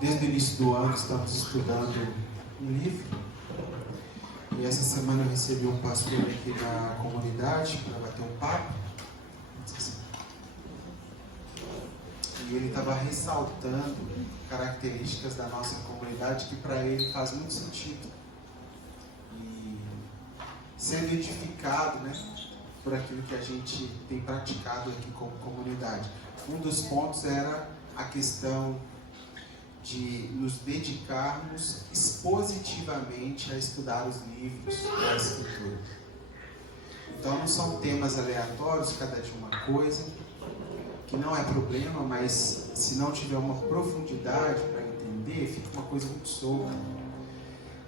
Desde o início do ano estamos estudando um livro. E essa semana eu recebi um pastor aqui na comunidade para bater um papo. E ele estava ressaltando características da nossa comunidade que para ele faz muito sentido. E sendo edificado, né, por aquilo que a gente tem praticado aqui como comunidade. Um dos pontos era a questão de nos dedicarmos expositivamente a estudar os livros da Escritura. Então não são temas aleatórios, cada dia uma coisa, que não é problema, mas se não tiver uma profundidade para entender, fica uma coisa muito solta.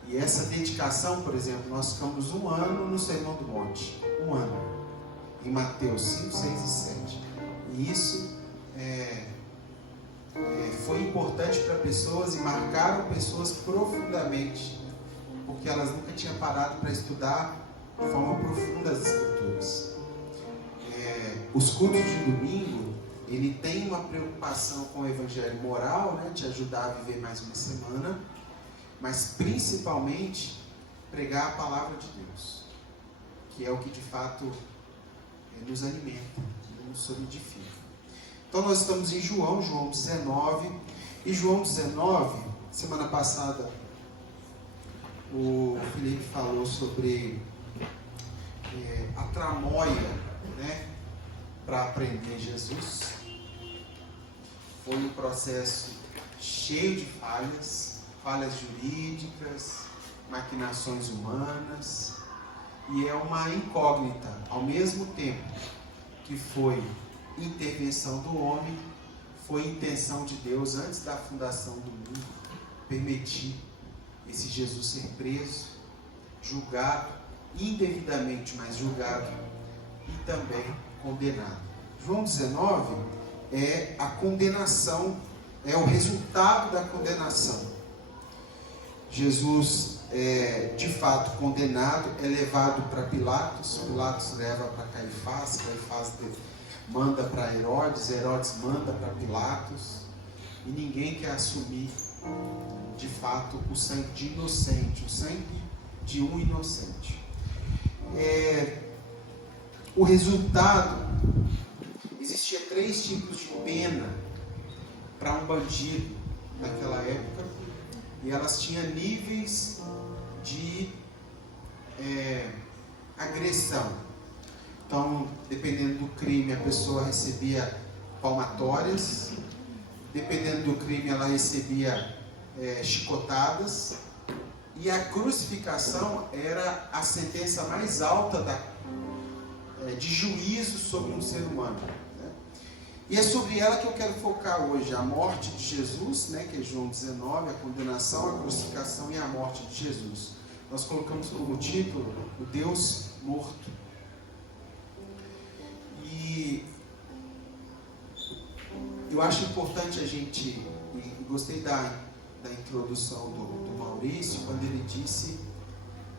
E essa dedicação, por exemplo, nós ficamos um ano no Sermão do Monte, um ano, em Mateus 5, 6 e 7. E isso foi importante para pessoas e marcaram pessoas profundamente, porque elas nunca tinham parado para estudar de forma profunda as Escrituras. Os cultos de domingo, ele tem uma preocupação com o evangelho moral, né, te ajudar a viver mais uma semana, mas principalmente pregar a palavra de Deus, que é o que de fato nos alimenta, nos solidifica. Então nós estamos em João 19, e João 19, semana passada o Felipe falou sobre a tramóia, né, para aprender Jesus. Foi um processo cheio de falhas jurídicas, maquinações humanas, e é uma incógnita, ao mesmo tempo que foi intervenção do homem, foi intenção de Deus antes da fundação do mundo permitir esse Jesus ser preso, julgado, indevidamente, mas julgado, e também condenado. João 19 é a condenação, é o resultado da condenação. Jesus é de fato condenado, é levado para Pilatos leva para Caifás manda para Herodes manda para Pilatos, e ninguém quer assumir de fato o sangue de inocente, o sangue de um inocente. O resultado, existia 3 tipos de pena para um bandido naquela época, e elas tinham níveis de agressão. Então, dependendo do crime, a pessoa recebia palmatórias, dependendo do crime, ela recebia chicotadas, e a crucificação era a sentença mais alta de juízo sobre um ser humano, né? E é sobre ela que eu quero focar hoje, a morte de Jesus, né, que é João 19, a condenação, a crucificação e a morte de Jesus. Nós colocamos como título o Deus morto. E eu acho importante a gente, e gostei da introdução do Maurício, quando ele disse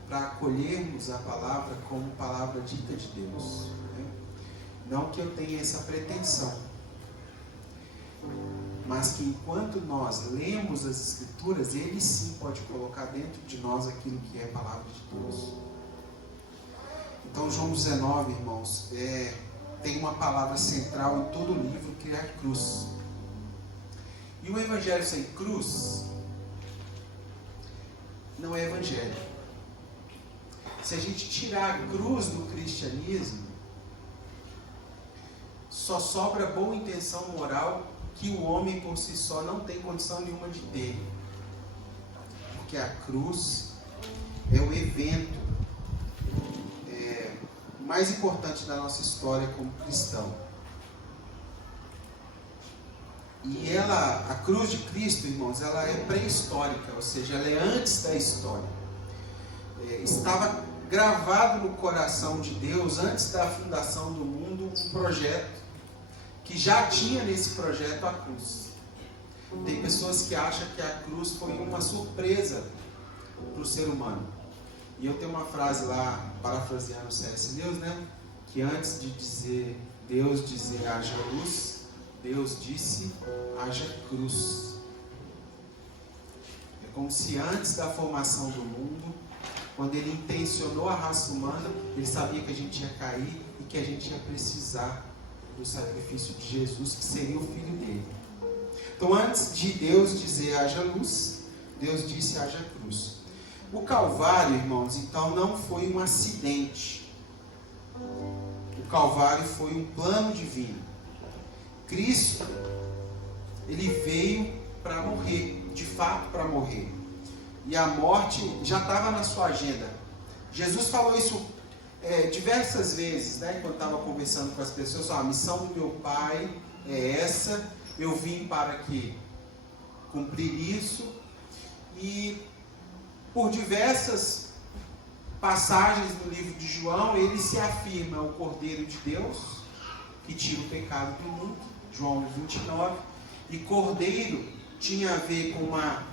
para acolhermos a palavra como palavra dita de Deus, né? Não que eu tenha essa pretensão, mas que enquanto nós lemos as Escrituras, Ele sim pode colocar dentro de nós aquilo que é a palavra de Deus. Então João 19, irmãos, tem uma palavra central em todo o livro, que é a cruz. E o evangelho sem cruz não é evangelho. Se a gente tirar a cruz do cristianismo, só sobra boa intenção moral que o homem por si só não tem condição nenhuma de ter. Porque a cruz é o evento mais importante da nossa história como cristão. E a cruz de Cristo, irmãos, ela é pré-histórica, ou seja, ela é antes da história. Estava gravado no coração de Deus, antes da fundação do mundo, um projeto, que já tinha nesse projeto a cruz. Tem pessoas que acham que a cruz foi uma surpresa para o ser humano. E eu tenho uma frase lá, parafraseando C.S. Lewis, né? Que antes de Deus dizer haja luz, Deus disse haja cruz. como se antes da formação do mundo, quando ele intencionou a raça humana, ele sabia que a gente ia cair e que a gente ia precisar do sacrifício de Jesus, que seria o Filho dele. Então, antes de Deus dizer haja luz, Deus disse haja cruz. O Calvário, irmãos, então não foi um acidente. O Calvário foi um plano divino. Cristo, ele veio para morrer, de fato para morrer. E a morte já estava na sua agenda. Jesus falou isso diversas vezes, né? Quando estava conversando com as pessoas, a missão do meu Pai é essa, eu vim para cumprir isso. E por diversas passagens no livro de João, ele se afirma o Cordeiro de Deus, que tira o pecado do mundo, João 29, e Cordeiro tinha a ver com uma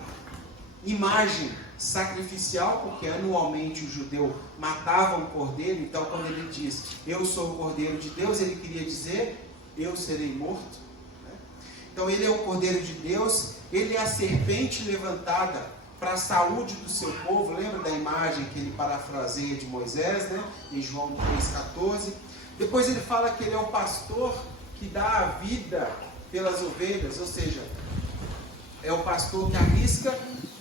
imagem sacrificial, porque anualmente o judeu matava um cordeiro. Então, quando ele diz, eu sou o Cordeiro de Deus, ele queria dizer, eu serei morto. Então, ele é o Cordeiro de Deus, ele é a serpente levantada para a saúde do seu povo. Lembra da imagem que ele parafraseia de Moisés, né? Em João 3,14. Depois ele fala que ele é o pastor que dá a vida pelas ovelhas, ou seja, é o pastor que arrisca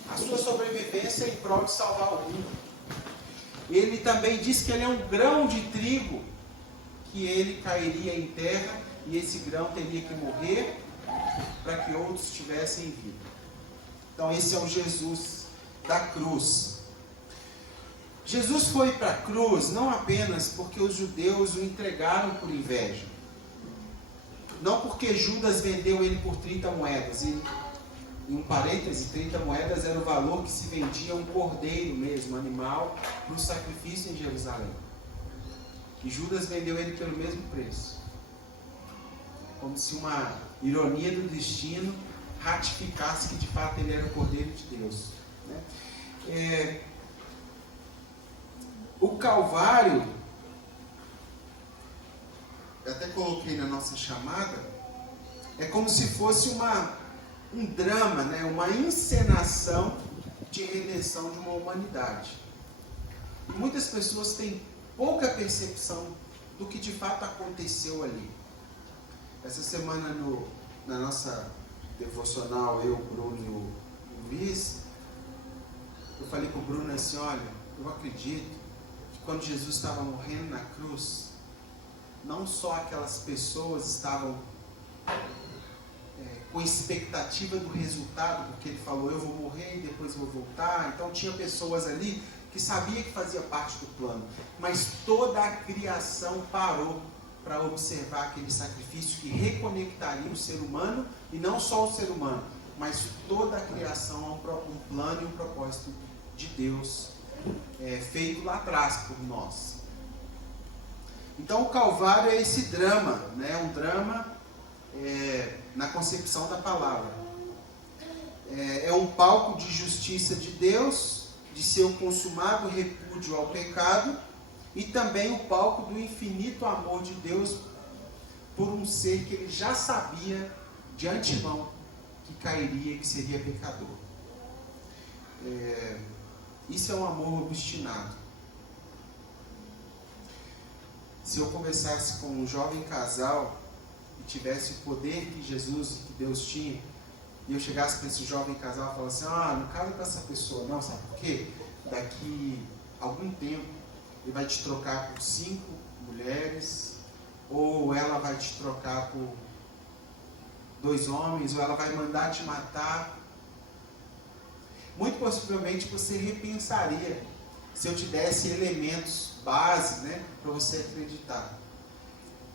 a sua sobrevivência em prol de salvar o mundo. Ele também diz que ele é um grão de trigo, que ele cairia em terra e esse grão teria que morrer para que outros tivessem vida. Então esse é o Jesus da cruz. Jesus foi para a cruz não apenas porque os judeus o entregaram por inveja, não porque Judas vendeu ele por 30 moedas, e em um parêntese, 30 moedas era o valor que se vendia um cordeiro mesmo, animal, para o sacrifício em Jerusalém. E Judas vendeu ele pelo mesmo preço. Como se uma ironia do destino ratificasse que de fato ele era o Cordeiro de Deus, né? O Calvário, eu até coloquei na nossa chamada, é como se fosse um drama, né? Uma encenação de redenção de uma humanidade. E muitas pessoas têm pouca percepção do que de fato aconteceu ali. Essa semana na nossa devocional, eu, Bruno e o Luiz, eu falei com o Bruno assim, olha, eu acredito que quando Jesus estava morrendo na cruz, não só aquelas pessoas estavam com expectativa do resultado, porque ele falou, eu vou morrer e depois vou voltar. Então tinha pessoas ali que sabia que fazia parte do plano, mas toda a criação parou para observar aquele sacrifício que reconectaria o ser humano, e não só o ser humano, mas toda a criação a um plano e um propósito de Deus, feito lá atrás por nós. Então o Calvário é esse drama, né? Um drama na concepção da palavra. É um palco de justiça de Deus, de seu consumado repúdio ao pecado, e também o palco do infinito amor de Deus por um ser que ele já sabia de antemão que cairia e que seria pecador. Isso é um amor obstinado. Se eu conversasse com um jovem casal e tivesse o poder que Jesus e que Deus tinha, e eu chegasse para esse jovem casal e falasse, não casa com essa pessoa não, sabe por quê? Daqui a algum tempo ele vai te trocar por 5 mulheres, ou ela vai te trocar por 2 homens, ou ela vai mandar te matar. Muito possivelmente você repensaria se eu te desse elementos base, né, para você acreditar.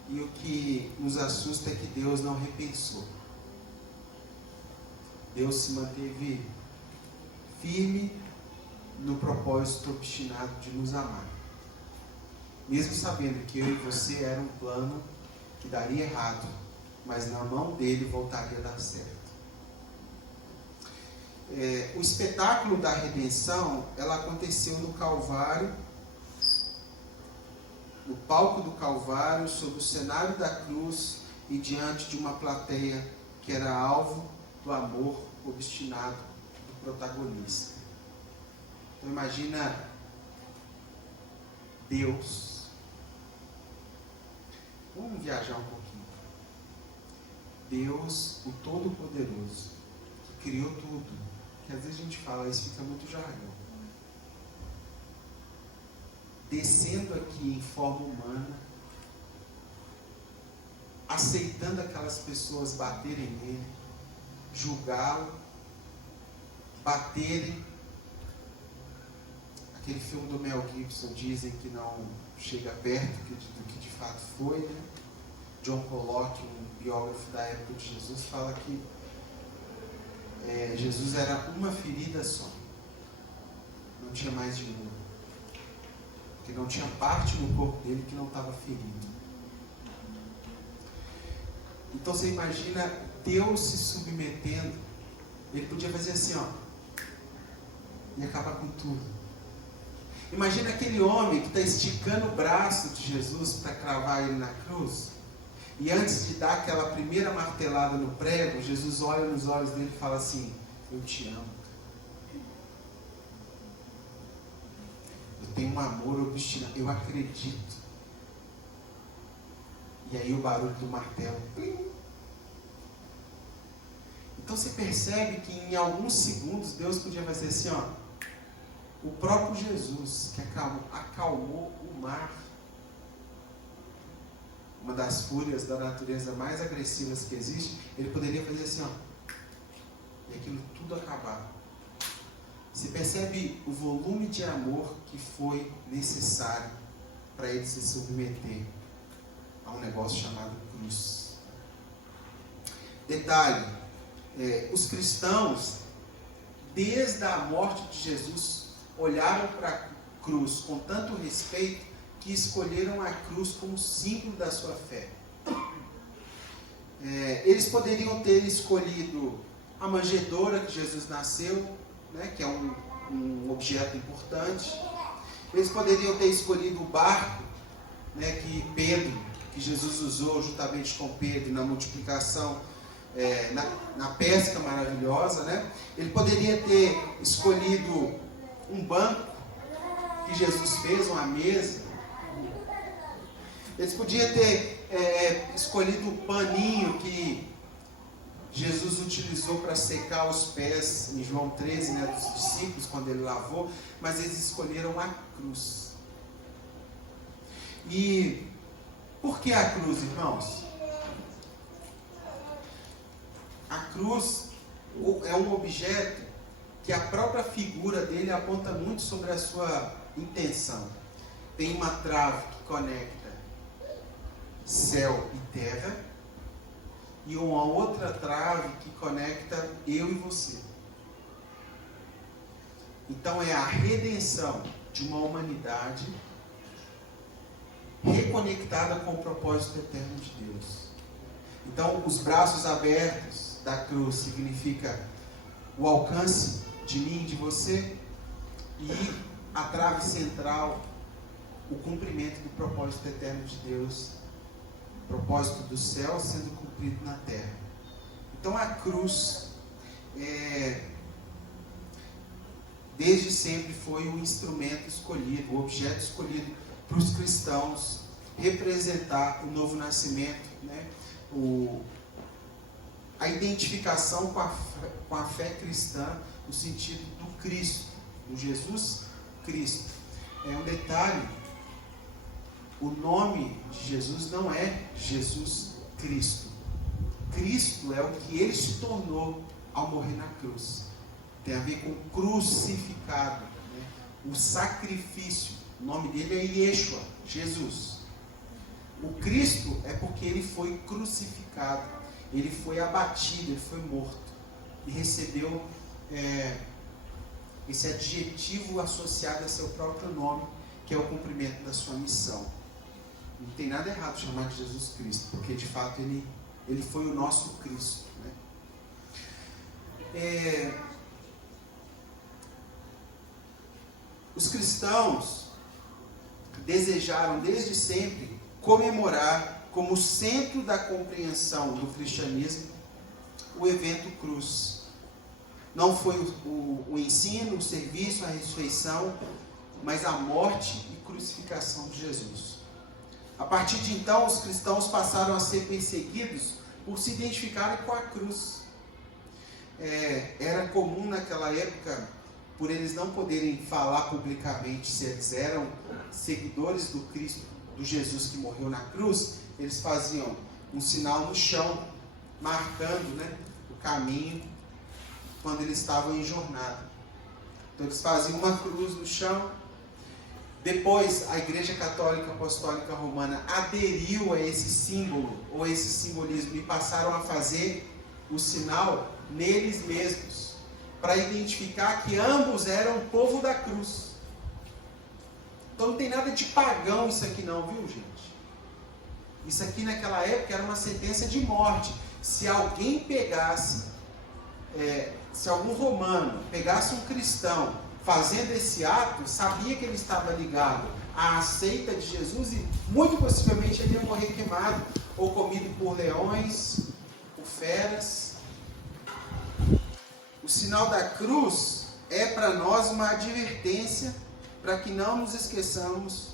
E o que nos assusta é que Deus não repensou. Deus se manteve firme no propósito obstinado de nos amar. Mesmo sabendo que eu e você era um plano que daria errado, mas na mão dele voltaria a dar certo. O espetáculo da redenção, ela aconteceu no Calvário, no palco do Calvário, sob o cenário da cruz e diante de uma plateia que era alvo do amor obstinado do protagonista. Então imagina Deus. Vamos viajar um pouquinho. Deus, o Todo-Poderoso, que criou tudo. Que às vezes a gente fala, isso fica muito jargão. Descendo aqui em forma humana, aceitando aquelas pessoas baterem nele, julgá-lo, baterem. Aquele filme do Mel Gibson, dizem que não chega perto do que de fato foi, né? John Pollock, um biógrafo da época de Jesus, fala que Jesus era uma ferida só, não tinha mais de uma, porque não tinha parte no corpo dele que não estava ferido. Então você imagina Deus se submetendo, ele podia fazer assim, ó, e acabar com tudo. Imagina aquele homem que está esticando o braço de Jesus para cravar ele na cruz. E antes de dar aquela primeira martelada no prego, Jesus olha nos olhos dele e fala assim: eu te amo. Eu tenho um amor obstinado. Eu acredito. E aí o barulho do martelo. Então você percebe que em alguns segundos Deus podia fazer assim, ó. O próprio Jesus que acalmou o mar. Uma das fúrias da natureza mais agressivas que existe, ele poderia fazer assim, ó, e aquilo tudo acabar. Você percebe o volume de amor que foi necessário para ele se submeter a um negócio chamado cruz. Detalhe, os cristãos, desde a morte de Jesus, olharam para a cruz com tanto respeito que escolheram a cruz como símbolo da sua fé. Eles poderiam ter escolhido a manjedoura que Jesus nasceu, né, que é um objeto importante. Eles poderiam ter escolhido o barco, né, que Jesus usou juntamente com Pedro na multiplicação, na pesca maravilhosa, né? Ele poderia ter escolhido um banco que Jesus fez, uma mesa. Eles podiam ter escolhido o paninho que Jesus utilizou para secar os pés em João 13, né, dos discípulos, quando ele lavou, mas eles escolheram a cruz. E por que a cruz, irmãos? A cruz é um objeto que a própria figura dele aponta muito sobre a sua intenção. Tem uma trave que conecta céu e terra, e uma outra trave que conecta eu e você. Então é a redenção de uma humanidade reconectada com o propósito eterno de Deus. Então os braços abertos da cruz significa o alcance de mim e de você, e a trave central, o cumprimento do propósito eterno de Deus, propósito do céu sendo cumprido na terra. Então a cruz desde sempre foi o instrumento escolhido, o objeto escolhido para os cristãos representar o novo nascimento, né? A identificação com a fé cristã, no sentido do Cristo, do Jesus Cristo. Um detalhe: o nome de Jesus não é Jesus Cristo. Cristo é o que ele se tornou ao morrer na cruz. Tem a ver com crucificado, né? O sacrifício. O nome dele é Yeshua, Jesus. O Cristo é porque ele foi crucificado, ele foi abatido, ele foi morto e recebeu esse adjetivo associado a seu próprio nome, que é o cumprimento da sua missão. Não tem nada errado chamar de Jesus Cristo, porque de fato ele foi o nosso Cristo, né? Os cristãos desejaram desde sempre comemorar como centro da compreensão do cristianismo o evento cruz. Não foi o ensino, o serviço, a ressurreição, mas a morte e crucificação de Jesus. A partir de então, os cristãos passaram a ser perseguidos por se identificarem com a cruz. Era comum naquela época, por eles não poderem falar publicamente se eles eram seguidores do Cristo, do Jesus que morreu na cruz, eles faziam um sinal no chão, marcando, né, o caminho quando eles estavam em jornada. Então eles faziam uma cruz no chão. Depois a Igreja Católica Apostólica Romana aderiu a esse símbolo, ou esse simbolismo, e passaram a fazer o sinal neles mesmos, para identificar que ambos eram o povo da cruz. Então não tem nada de pagão isso aqui não, viu, gente? Isso aqui naquela época era uma sentença de morte. Se alguém pegasse, se algum romano pegasse um cristão fazendo esse ato, sabia que ele estava ligado à seita de Jesus e muito possivelmente ele ia morrer queimado ou comido por leões, por feras. O sinal da cruz é para nós uma advertência para que não nos esqueçamos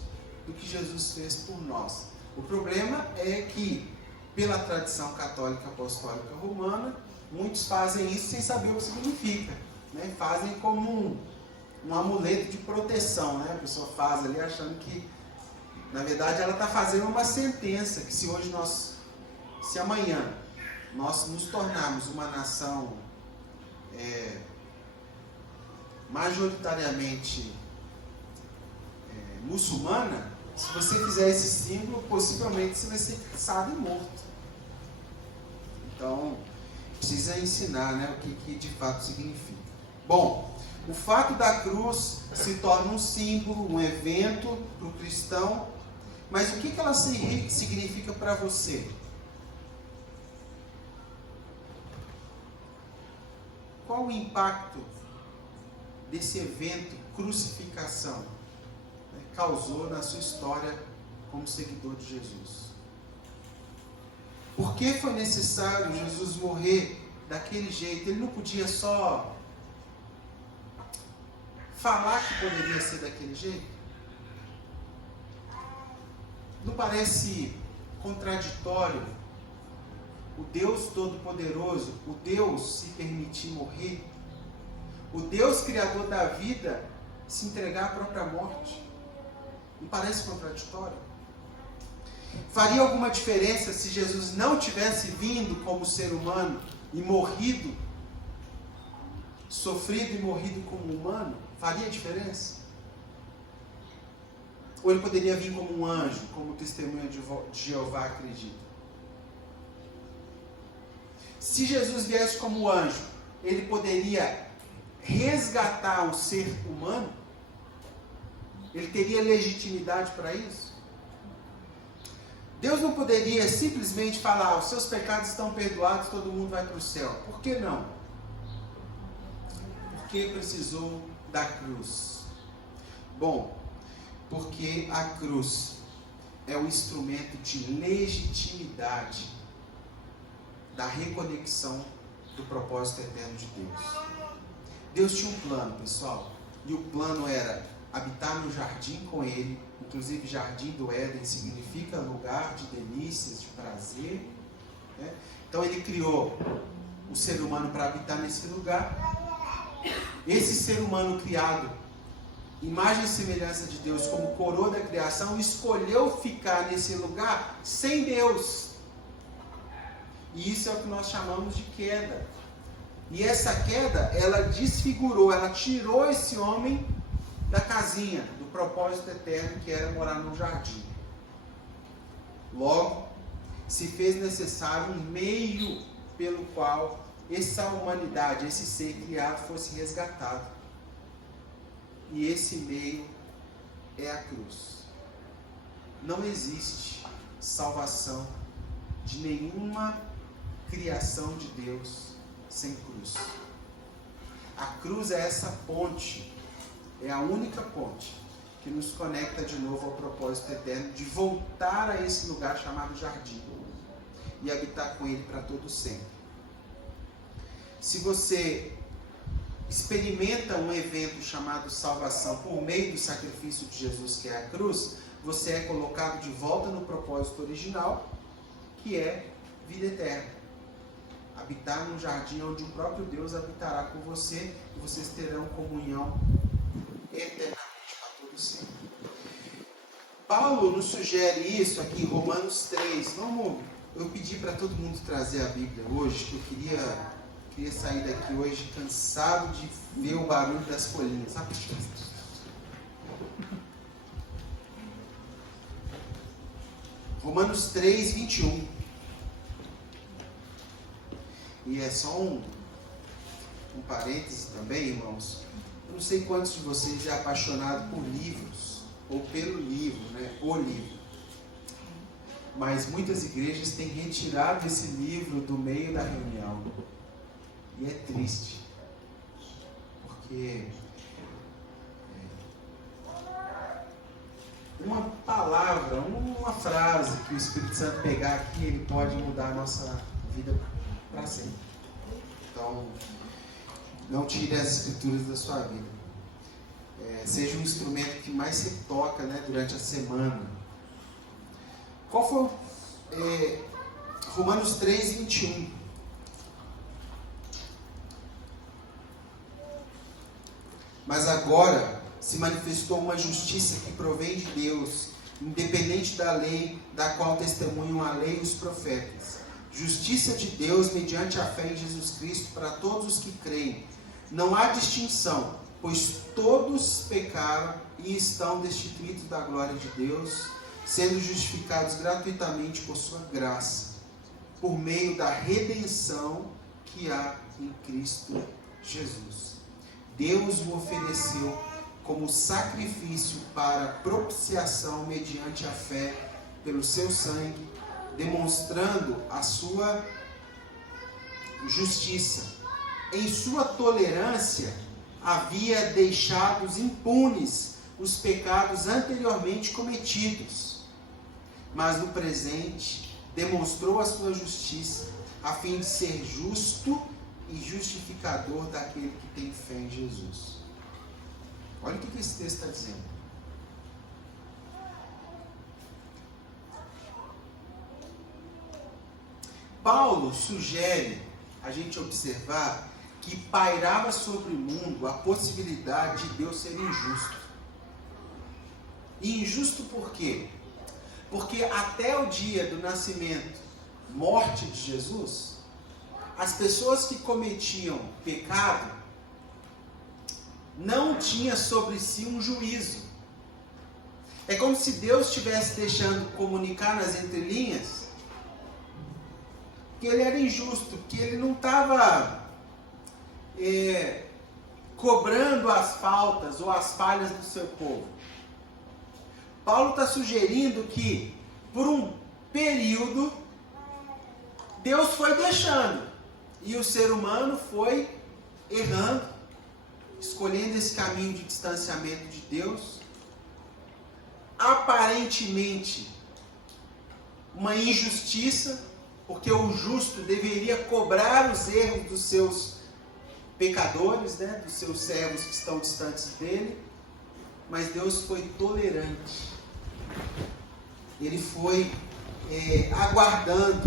do que Jesus fez por nós. O problema é que, pela tradição católica apostólica romana, muitos fazem isso sem saber o que significa, né? Fazem como um amuleto de proteção, né? A pessoa faz ali achando que, na verdade, ela está fazendo uma sentença, que se amanhã nós nos tornarmos uma nação majoritariamente muçulmana, se você fizer esse símbolo, possivelmente você vai ser caçado e morto. Então, precisa ensinar, né, o que de fato significa. Bom, o fato da cruz se torna um símbolo, um evento para o cristão, mas o que ela significa para você? Qual o impacto desse evento, crucificação, causou na sua história como seguidor de Jesus? Por que foi necessário Jesus morrer daquele jeito? Ele não podia só falar que poderia ser daquele jeito? Não parece contraditório o Deus Todo-Poderoso, o Deus se permitir morrer, o Deus Criador da vida se entregar à própria morte? Não parece contraditório? Faria alguma diferença se Jesus não tivesse vindo como ser humano e morrido, sofrido e morrido como humano? Faria diferença? Ou ele poderia vir como um anjo, como o testemunho de Jeová acredita? Se Jesus viesse como anjo, ele poderia resgatar o ser humano? Ele teria legitimidade para isso? Deus não poderia simplesmente falar: os seus pecados estão perdoados, todo mundo vai para o céu. Por que não? Por que precisou da cruz? Bom, porque a cruz é o instrumento de legitimidade da reconexão do propósito eterno de Deus. Deus tinha um plano, pessoal, e o plano era habitar no jardim com Ele. Inclusive, Jardim do Éden significa lugar de delícias, de prazer, né? Então Ele criou o ser humano para habitar nesse lugar. Esse ser humano criado, imagem e semelhança de Deus, como coroa da criação, escolheu ficar nesse lugar sem Deus. E isso é o que nós chamamos de queda. E essa queda, ela desfigurou, ela tirou esse homem da casinha, do propósito eterno que era morar no jardim. Logo, se fez necessário um meio pelo qual essa humanidade, esse ser criado, fosse resgatado. E esse meio é a cruz. Não existe salvação de nenhuma criação de Deus sem cruz. A cruz é essa ponte, é a única ponte que nos conecta de novo ao propósito eterno de voltar a esse lugar chamado jardim e habitar com Ele para todo sempre. Se você experimenta um evento chamado salvação por meio do sacrifício de Jesus, que é a cruz, você é colocado de volta no propósito original, que é vida eterna. Habitar num jardim onde o próprio Deus habitará com você e vocês terão comunhão eternamente para todo sempre. Paulo nos sugere isso aqui em Romanos 3. Eu pedi para todo mundo trazer a Bíblia hoje, que eu queria sair daqui hoje cansado de ver o barulho das folhinhas. Sabe? Romanos 3, 21. E é só um parêntese também, irmãos. Eu não sei quantos de vocês é apaixonado por livros, ou pelo livro, né? O livro. Mas muitas igrejas têm retirado esse livro do meio da reunião. E é triste. Porque uma palavra, uma frase que o Espírito Santo pegar aqui, ele pode mudar a nossa vida para sempre. Então, não tire as escrituras da sua vida. Seja um instrumento que mais se toca, né, durante a semana. Qual foi Romanos 3, 21. Mas agora se manifestou uma justiça que provém de Deus, independente da lei, da qual testemunham a lei e os profetas. Justiça de Deus mediante a fé em Jesus Cristo para todos os que creem. Não há distinção, pois todos pecaram e estão destituídos da glória de Deus, sendo justificados gratuitamente por sua graça, por meio da redenção que há em Cristo Jesus. Deus o ofereceu como sacrifício para propiciação mediante a fé pelo seu sangue, demonstrando a sua justiça. Em sua tolerância, havia deixado impunes os pecados anteriormente cometidos, mas no presente demonstrou a sua justiça, a fim de ser justo e justificador daquele que tem fé em Jesus. Olha o que esse texto está dizendo. Paulo sugere a gente observar que pairava sobre o mundo a possibilidade de Deus ser injusto. E injusto por quê? Porque até o dia do nascimento, morte de Jesus, as pessoas que cometiam pecado não tinha sobre si um juízo. É como se Deus estivesse deixando comunicar nas entrelinhas que ele era injusto, que ele não estava cobrando as faltas ou as falhas do seu povo. Paulo está sugerindo que, por um período, Deus foi deixando, e o ser humano foi errando, escolhendo esse caminho de distanciamento de Deus, aparentemente uma injustiça, porque o justo deveria cobrar os erros dos seus pecadores, né, dos seus servos que estão distantes dele, mas Deus foi tolerante. Ele foi aguardando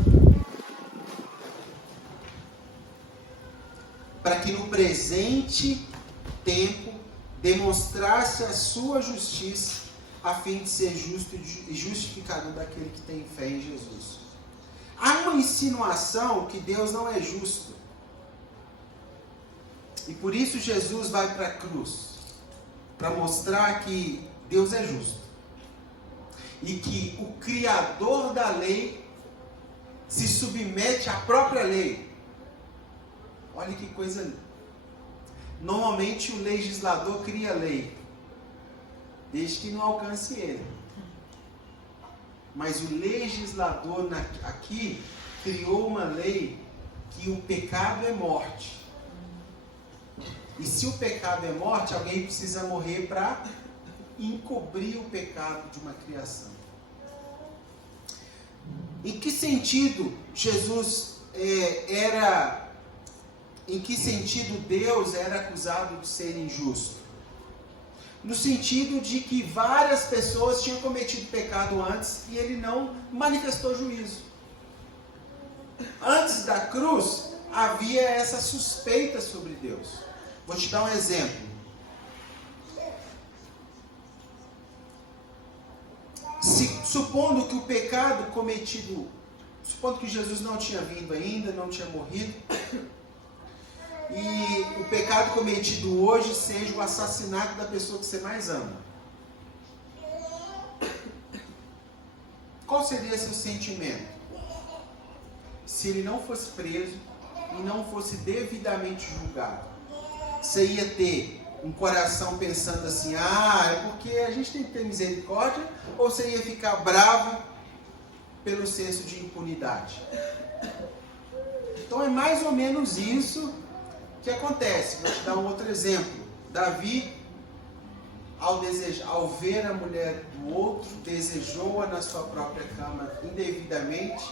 para que no presente tempo demonstrasse a sua justiça, a fim de ser justo e justificador daquele que tem fé em Jesus. Há uma insinuação que Deus não é justo. E por isso Jesus vai para a cruz, para mostrar que Deus é justo. E que o Criador da lei se submete à própria lei. Olha que coisa linda. Normalmente o legislador cria lei, desde que não alcance ele. Mas o legislador aqui criou uma lei que o pecado é morte. E se o pecado é morte, alguém precisa morrer para encobrir o pecado de uma criação. Em que sentido Jesus era Em que sentido Deus era acusado de ser injusto? No sentido de que várias pessoas tinham cometido pecado antes e ele não manifestou juízo. Antes da cruz, havia essa suspeita sobre Deus. Vou te dar um exemplo. Supondo que o pecado cometido, supondo que Jesus não tinha vindo ainda, não tinha morrido, e o pecado cometido hoje seja o assassinato da pessoa que você mais ama. Qual seria seu sentimento? Se ele não fosse preso e não fosse devidamente julgado, você ia ter um coração pensando assim, é porque a gente tem que ter misericórdia, ou você ia ficar bravo pelo senso de impunidade? Então é mais ou menos isso que acontece. Vou te dar um outro exemplo. Davi, ao ver a mulher do outro, desejou-a na sua própria cama indevidamente,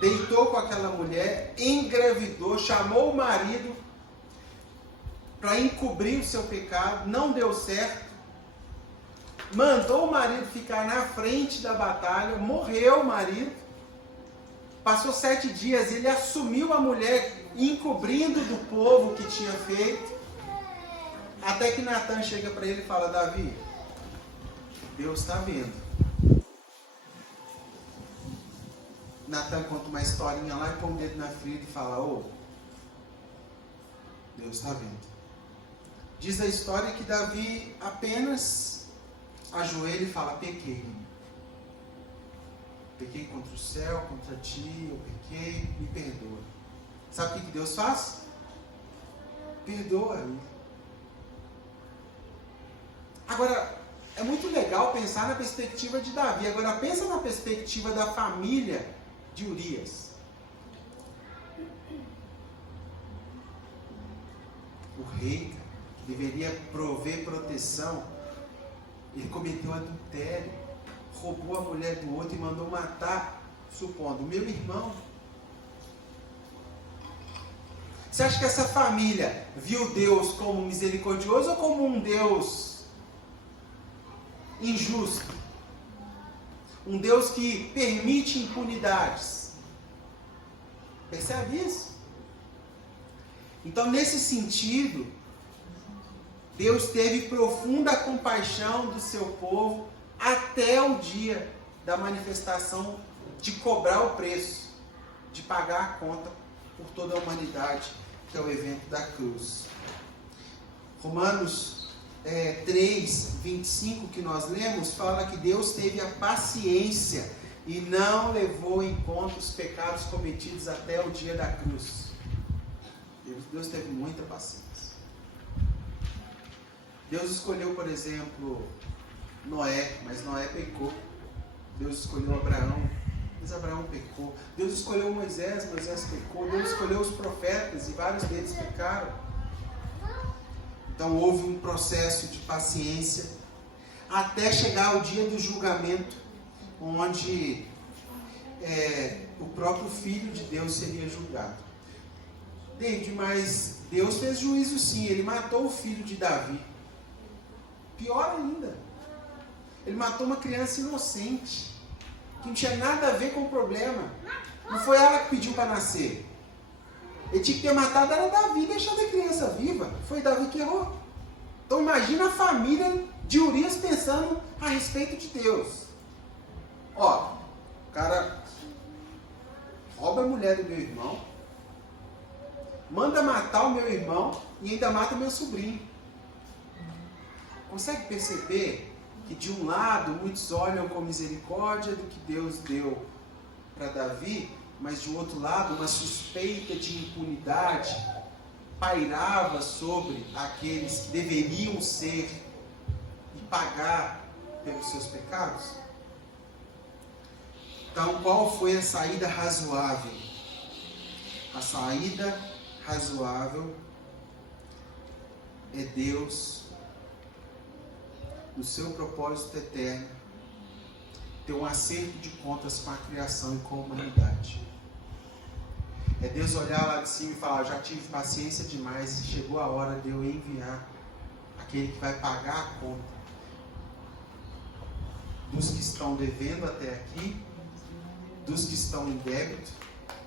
deitou com aquela mulher, engravidou, chamou o marido para encobrir o seu pecado, não deu certo, mandou o marido ficar na frente da batalha, morreu o marido, passou 7 dias, ele assumiu a mulher, encobrindo do povo que tinha feito, até que Natan chega para ele e fala, Davi, Deus está vendo. Natan conta uma historinha lá e põe o dedo na ferida e fala, Deus está vendo. Diz a história que Davi apenas ajoelha e fala, pequei. Pequei contra o céu, contra ti, eu pequei, me perdoa. Sabe o que Deus faz? Perdoa. Agora, é muito legal pensar na perspectiva de Davi. Agora, pensa na perspectiva da família de Urias. O rei, que deveria prover proteção, ele cometeu adultério, roubou a mulher do outro e mandou matar, supondo, o meu irmão. Você acha que essa família viu Deus como misericordioso ou como um Deus injusto? Um Deus que permite impunidades. Percebe isso? Então, nesse sentido, Deus teve profunda compaixão do seu povo até o dia da manifestação de cobrar o preço, de pagar a conta por toda a humanidade, que é o evento da cruz. Romanos 3, 25, que nós lemos, fala que Deus teve a paciência e não levou em conta os pecados cometidos até o dia da cruz. Deus teve muita paciência. Deus escolheu, por exemplo, Noé, mas Noé pecou. Deus escolheu Abraão, mas Abraão pecou. Deus escolheu Moisés, Moisés pecou. Deus escolheu os profetas e vários deles pecaram. Então houve um processo de paciência até chegar o dia do julgamento, onde o próprio Filho de Deus seria julgado. David, mas Deus fez juízo sim, ele matou o filho de Davi. Pior ainda, ele matou uma criança inocente, que não tinha nada a ver com o problema. Não foi ela que pediu para nascer. Ele tinha que ter matado era Davi e deixado a criança viva. Foi Davi que errou. Então imagina a família de Urias pensando a respeito de Deus. O cara rouba a mulher do meu irmão, manda matar o meu irmão e ainda mata o meu sobrinho. Consegue perceber que de um lado muitos olham com misericórdia do que Deus deu para Davi, mas de outro lado uma suspeita de impunidade pairava sobre aqueles que deveriam ser e pagar pelos seus pecados? Então, qual foi a saída razoável? A saída razoável é Deus, no seu propósito eterno, ter um acerto de contas com a criação e com a humanidade. É Deus olhar lá de cima e falar: já tive paciência demais, chegou a hora de eu enviar aquele que vai pagar a conta dos que estão devendo até aqui, dos que estão em débito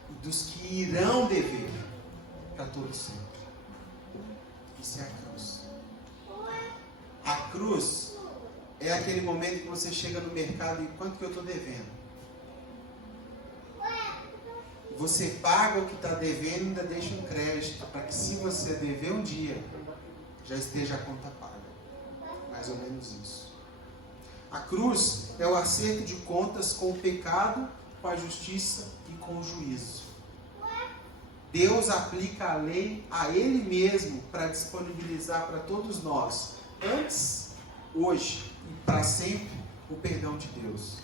e dos que irão dever para todo sempre. Isso é a cruz. A cruz é aquele momento que você chega no mercado e quanto que eu estou devendo? Você paga o que está devendo e ainda deixa um crédito para que, se você dever um dia, já esteja a conta paga. Mais ou menos isso. A cruz é o acerto de contas com o pecado, com a justiça e com o juízo. Deus aplica a lei a Ele mesmo para disponibilizar para todos nós, antes, hoje e para sempre, o perdão de Deus.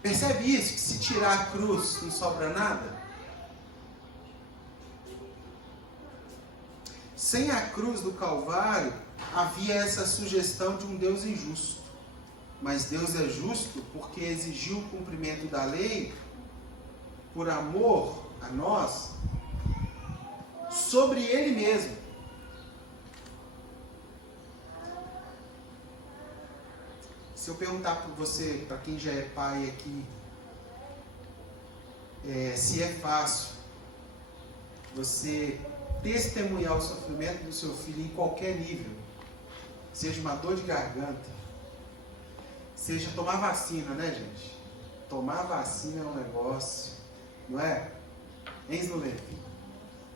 Percebe isso? Que se tirar a cruz não sobra nada? Sem a cruz do Calvário, havia essa sugestão de um Deus injusto. Mas Deus é justo porque exigiu o cumprimento da lei por amor a nós sobre Ele mesmo. Se eu perguntar para você, para quem já é pai aqui, se é fácil você testemunhar o sofrimento do seu filho em qualquer nível, seja uma dor de garganta, seja tomar vacina, né, gente? Tomar vacina é um negócio, não é? Hein, Znulê?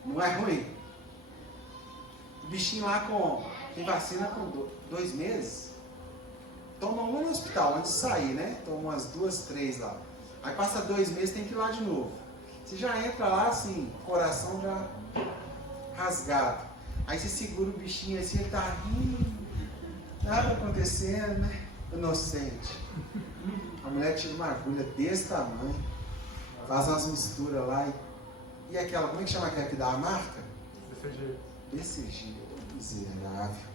Não é ruim? O bichinho lá tem vacina com 2 meses. Toma uma no hospital antes de sair, né? Toma umas 2, 3 lá. Aí passa 2 meses, tem que ir lá de novo. Você já entra lá assim, coração já rasgado. Aí você segura o bichinho assim, ele tá rindo, nada acontecendo, né? Inocente. A mulher tira uma agulha desse tamanho, faz umas misturas lá e aquela, como é que chama aquela que dá a marca? BCG, miserável.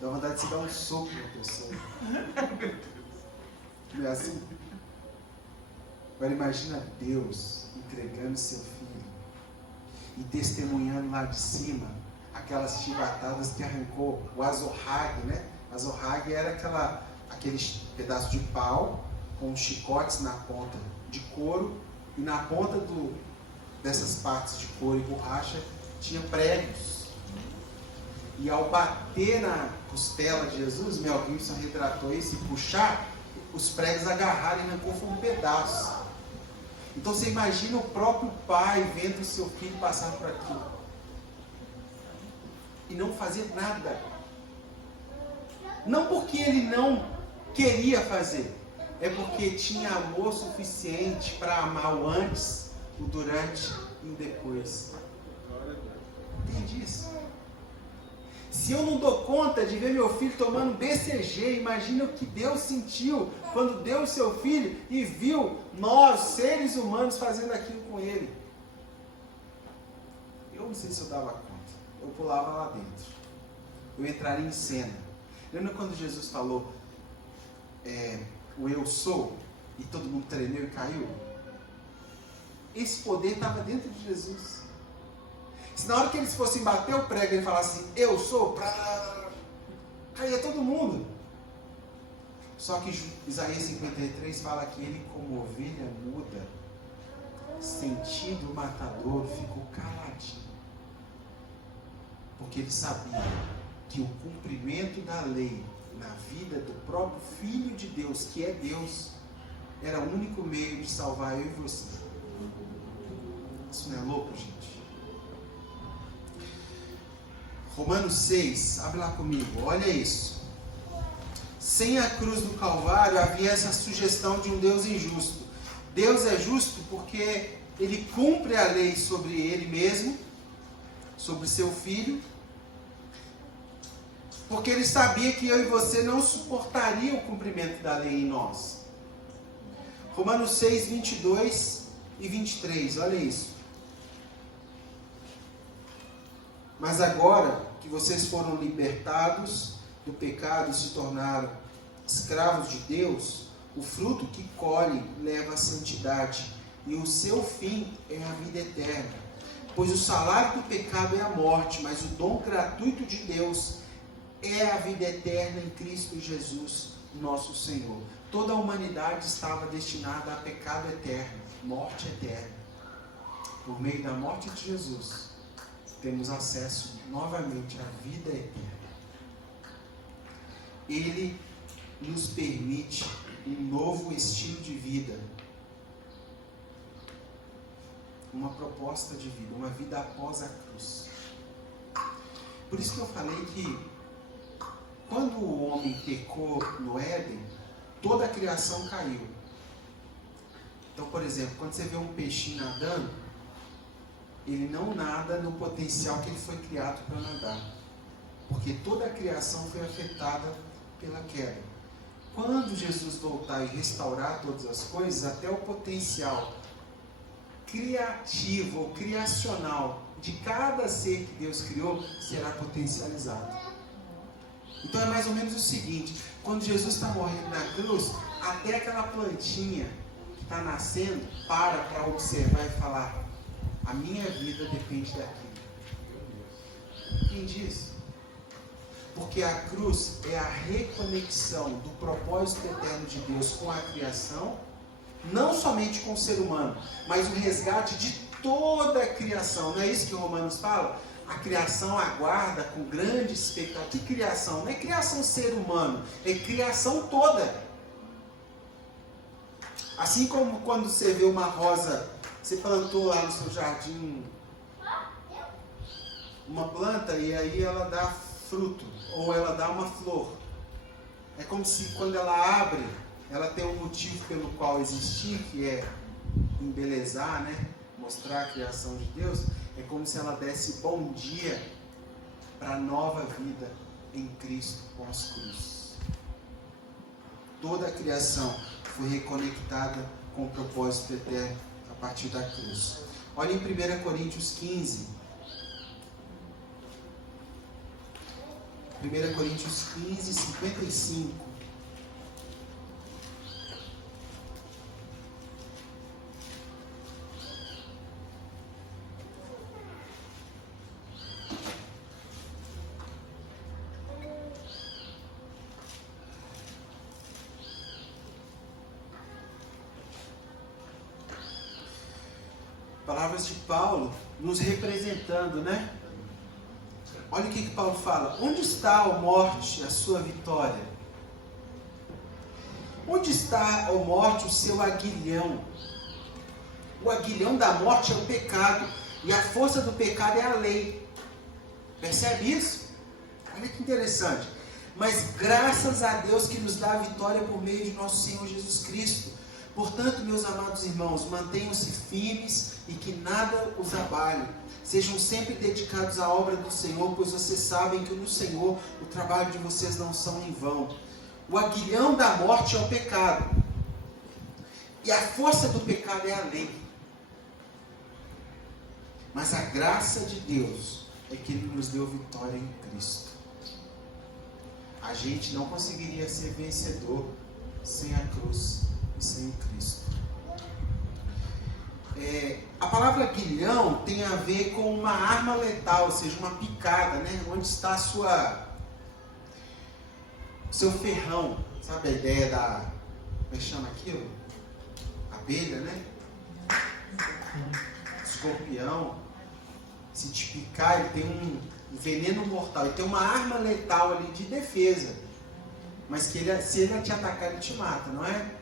Dá vontade de se dar um soco na pessoa. Não é assim? Agora imagina Deus entregando seu filho e testemunhando lá de cima aquelas chibatadas que arrancou o azorrague, né? Azorrague era aquele pedaço de pau com chicotes na ponta de couro, e na ponta dessas partes de couro e borracha tinha pregos. E ao bater na costela de Jesus, Mel Gibson retratou isso, e puxar, os pregos agarraram e arrancou foi um pedaço. Então você imagina o próprio pai vendo o seu filho passar por aquilo e não fazer nada. Não porque ele não queria fazer, é porque tinha amor suficiente para amar o antes, o durante e o depois. Entende isso? Se eu não dou conta de ver meu filho tomando BCG, imagina o que Deus sentiu quando deu o seu filho e viu nós, seres humanos, fazendo aquilo com ele. Eu não sei se eu dava conta. Eu pulava lá dentro. Eu entraria em cena. Lembra quando Jesus falou o eu sou? E todo mundo tremeu e caiu? Esse poder estava dentro de Jesus. Se na hora que eles fossem bater o prego, ele falasse assim, eu sou, caía todo mundo. Só que Isaías 53 fala que ele, como ovelha muda, sentindo o matador, ficou caladinho. Porque ele sabia que o cumprimento da lei na vida do próprio Filho de Deus, que é Deus, era o único meio de salvar eu e você. Isso não é louco, gente? Romanos 6, abre lá comigo, olha isso. Sem a cruz do Calvário havia essa sugestão de um Deus injusto. Deus é justo porque Ele cumpre a lei sobre Ele mesmo, sobre seu Filho, porque Ele sabia que eu e você não suportaria o cumprimento da lei em nós. Romanos 6, 22 e 23, olha isso. Mas agora que vocês foram libertados do pecado e se tornaram escravos de Deus, o fruto que colhem leva à santidade, e o seu fim é a vida eterna. Pois o salário do pecado é a morte, mas o dom gratuito de Deus é a vida eterna em Cristo Jesus, nosso Senhor. Toda a humanidade estava destinada a pecado eterno, morte eterna. Por meio da morte de Jesus, temos acesso novamente à vida eterna. Ele nos permite um novo estilo de vida, uma proposta de vida, uma vida após a cruz. Por isso que eu falei que quando o homem pecou no Éden, toda a criação caiu. Então, por exemplo, quando você vê um peixinho nadando, ele não nada no potencial que ele foi criado para nadar, porque toda a criação foi afetada pela queda. Quando Jesus voltar e restaurar todas as coisas, até o potencial criativo ou criacional de cada ser que Deus criou será potencializado. Então é mais ou menos o seguinte: quando Jesus está morrendo na cruz, até aquela plantinha que está nascendo para observar e falar: a minha vida depende daquilo. Quem diz? Porque a cruz é a reconexão do propósito eterno de Deus com a criação, não somente com o ser humano, mas o resgate de toda a criação. Não é isso que Romanos fala? A criação aguarda com grande expectativa. Que criação? Não é criação ser humano, é criação toda. Assim como quando você vê uma rosa, você plantou lá no seu jardim uma planta e aí ela dá fruto, ou ela dá uma flor. É como se quando ela abre, ela tem um motivo pelo qual existir, que é embelezar, né? Mostrar a criação de Deus. É como se ela desse bom dia para a nova vida em Cristo pós-cruz. Toda a criação foi reconectada com o propósito eterno a partir da cruz. Olha em 1 Coríntios 15. 1 Coríntios 15, 55. Palavras de Paulo nos representando, né? Olha o que Paulo fala. Onde está, ó morte, a sua vitória? Onde está, ó morte, o seu aguilhão? O aguilhão da morte é o pecado, e a força do pecado é a lei. Percebe isso? Olha que interessante. Mas graças a Deus que nos dá a vitória por meio de nosso Senhor Jesus Cristo. Portanto, meus amados irmãos, mantenham-se firmes e que nada os abale. Sejam sempre dedicados à obra do Senhor, pois vocês sabem que no Senhor o trabalho de vocês não são em vão. O aguilhão da morte é o pecado, e a força do pecado é a lei. Mas a graça de Deus é que Ele nos deu vitória em Cristo. A gente não conseguiria ser vencedor sem a cruz e sem Cristo. A palavra aguilhão tem a ver com uma arma letal, ou seja, uma picada, né? Onde está seu ferrão. Sabe a ideia da... como é que chama aquilo? Abelha, né? Escorpião. Se te picar, ele tem um veneno mortal. Ele tem uma arma letal ali de defesa. Mas que se ele te atacar, ele te mata, não é?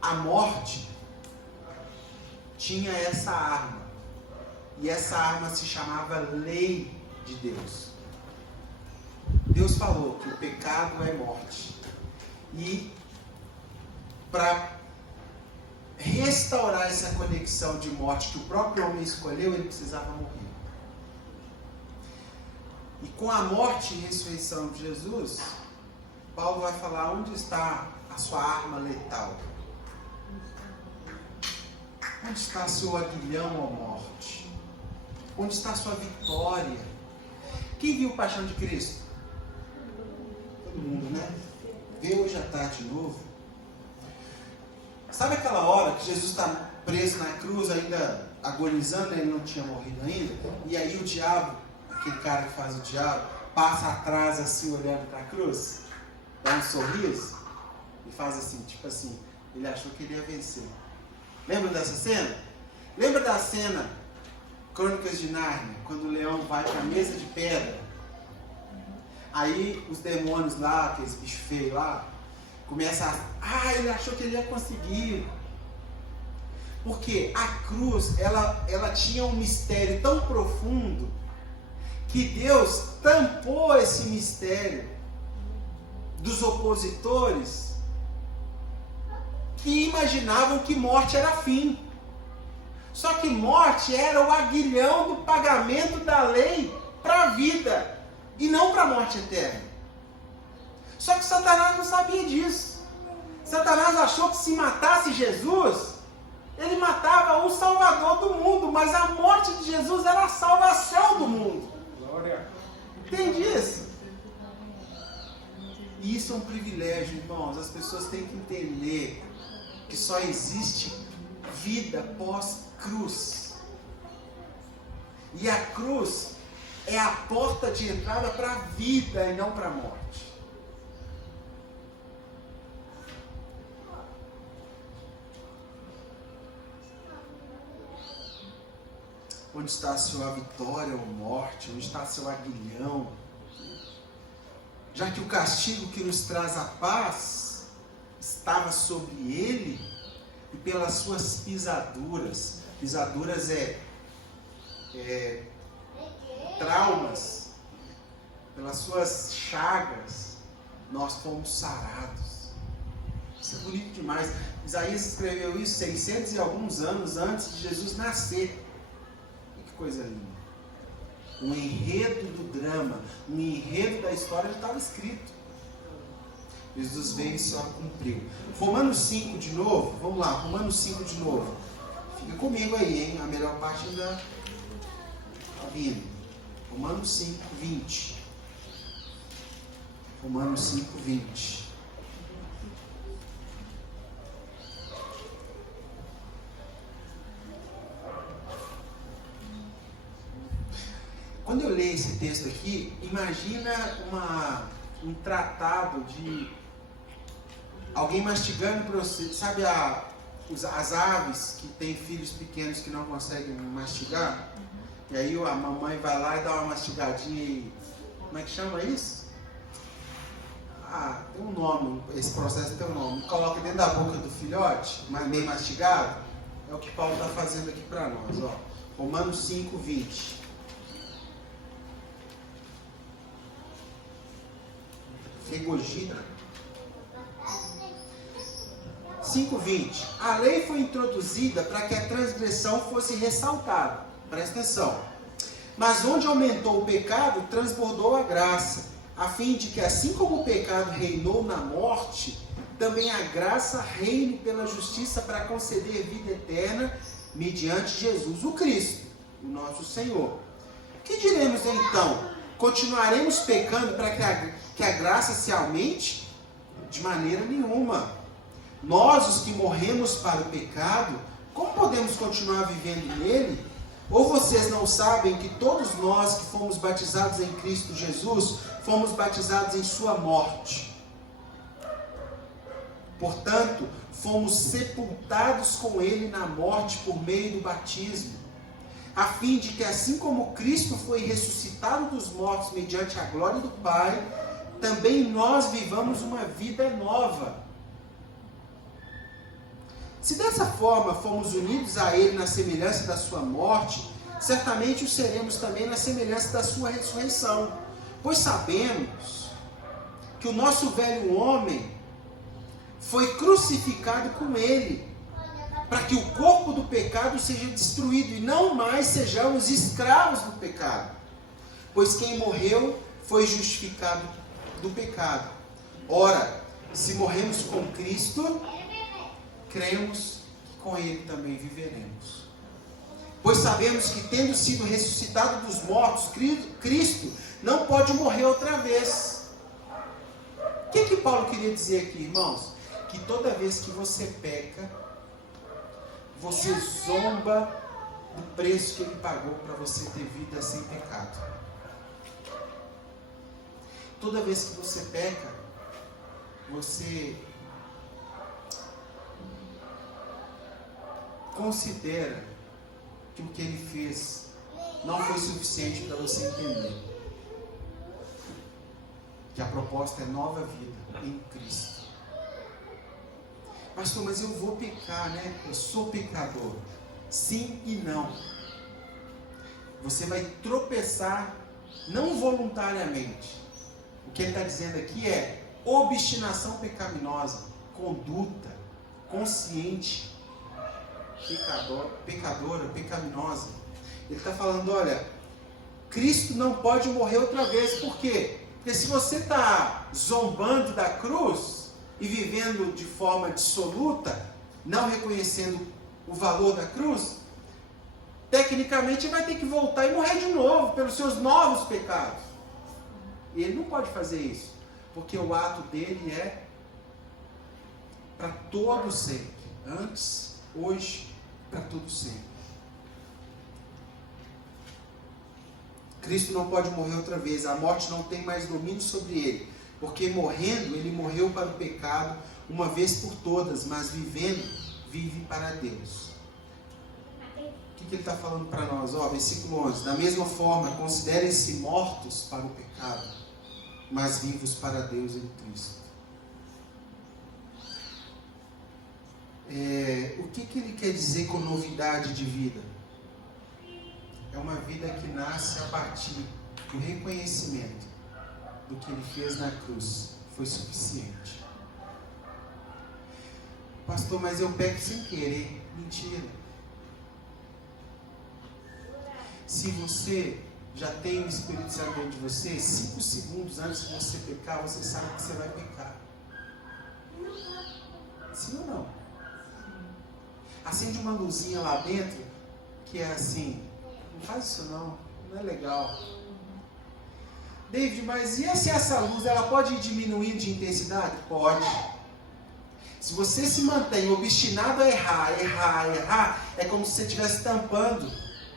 A morte tinha essa arma, e essa arma se chamava lei de Deus. Deus falou que o pecado é morte, e para restaurar essa conexão de morte que o próprio homem escolheu, ele precisava morrer. E com a morte e ressurreição de Jesus, Paulo vai falar: onde está a sua arma letal? Onde está seu aguilhão, ó morte? Onde está sua vitória? Quem viu Paixão de Cristo? Todo mundo, né? Vê hoje à tarde de novo. Sabe aquela hora que Jesus está preso na cruz, ainda agonizando, ele não tinha morrido ainda? E aí o diabo, aquele cara que faz o diabo, passa atrás assim, olhando para a cruz, dá um sorriso e faz assim, tipo assim, ele achou que ele ia vencer. Lembra dessa cena? Lembra da cena Crônicas de Nárnia, quando o leão vai para a mesa de pedra? Aí os demônios lá, aqueles bichos feios lá, começam a... ele achou que ele ia conseguir. Porque a cruz, ela tinha um mistério tão profundo que Deus tampou esse mistério dos opositores que imaginavam que morte era fim. Só que morte era o aguilhão do pagamento da lei para a vida e não para a morte eterna. Só que Satanás não sabia disso. Satanás achou que se matasse Jesus, ele matava o Salvador do mundo, mas a morte de Jesus era a salvação do mundo. Glória. Entende isso? E isso é um privilégio, irmãos. As pessoas têm que entender que só existe vida pós-cruz. E a cruz é a porta de entrada para a vida e não para a morte. Onde está a sua vitória ou morte? Onde está seu aguilhão? Já que o castigo que nos traz a paz estava sobre ele, e pelas suas pisaduras. Pisaduras é traumas. Pelas suas chagas, nós fomos sarados. Isso é bonito demais. Isaías escreveu isso 600 e alguns anos antes de Jesus nascer. Coisa linda. Um enredo do drama, um enredo da história já estava escrito. Jesus veio e só cumpriu. Romanos 5 de novo, vamos lá, Romanos 5 de novo. Fica comigo aí, hein? A melhor parte ainda está vindo. Romanos 5, 20. Romanos 5, 20. Quando eu leio esse texto aqui, imagina um tratado de alguém mastigando para você. Sabe as aves que têm filhos pequenos que não conseguem mastigar? E aí a mamãe vai lá e dá uma mastigadinha e... Como é que chama isso? Tem um nome, esse processo tem um nome. Coloca dentro da boca do filhote, mas meio mastigado. É o que Paulo está fazendo aqui para nós. Ó. Romanos 5, 20. Regogita. 5:20. A lei foi introduzida para que a transgressão fosse ressaltada. Presta atenção. Mas onde aumentou o pecado, transbordou a graça, a fim de que assim como o pecado reinou na morte, também a graça reine pela justiça para conceder vida eterna mediante Jesus, o Cristo, o nosso Senhor. Que diremos então? Continuaremos pecando para que a graça se aumente? De maneira nenhuma. Nós, os que morremos para o pecado, como podemos continuar vivendo nele? Ou vocês não sabem que todos nós que fomos batizados em Cristo Jesus, fomos batizados em sua morte? Portanto, fomos sepultados com ele na morte por meio do batismo, a fim de que assim como Cristo foi ressuscitado dos mortos mediante a glória do Pai, também nós vivamos uma vida nova. Se dessa forma fomos unidos a Ele na semelhança da sua morte, certamente o seremos também na semelhança da sua ressurreição. Pois sabemos que o nosso velho homem foi crucificado com Ele, para que o corpo do pecado seja destruído e não mais sejamos escravos do pecado. Pois quem morreu foi justificado do pecado. Ora, se morremos com Cristo, cremos que com Ele também viveremos. Pois sabemos que, tendo sido ressuscitado dos mortos, Cristo não pode morrer outra vez. O que Paulo queria dizer aqui, irmãos? Que toda vez que você peca, você zomba do preço que Ele pagou para você ter vida sem pecado. Toda vez que você peca, você considera que o que Ele fez não foi suficiente para você entender que a proposta é nova vida em Cristo. Pastor, mas eu vou pecar, né? Eu sou pecador. Sim e não. Você vai tropeçar não voluntariamente. O que ele está dizendo aqui é obstinação pecaminosa, conduta consciente, pecadora, pecaminosa. Ele está falando, olha, Cristo não pode morrer outra vez. Por quê? Porque se você está zombando da cruz e vivendo de forma dissoluta, não reconhecendo o valor da cruz, tecnicamente vai ter que voltar e morrer de novo pelos seus novos pecados. E ele não pode fazer isso, porque o ato dele é para todo sempre, antes, hoje, para todo sempre. Cristo não pode morrer outra vez, a morte não tem mais domínio sobre ele, porque morrendo, ele morreu para o pecado uma vez por todas, mas vivendo, vive para Deus. O que ele está falando para nós? Versículo 11, da mesma forma, considerem-se mortos para o pecado, mas vivos para Deus em Cristo. O que ele quer dizer com novidade de vida? É uma vida que nasce a partir do reconhecimento do que ele fez na cruz. Foi suficiente. Pastor, mas eu peco sem querer. Mentira. Se você já tem o Espírito Santo dentro de você, 5 segundos antes de você pecar, você sabe que você vai pecar. Sim ou não? Acende uma luzinha lá dentro, que é assim, não faz isso não é legal. David, mas e se essa luz, ela pode ir diminuindo de intensidade? Pode. Se você se mantém obstinado a errar, é como se você estivesse tampando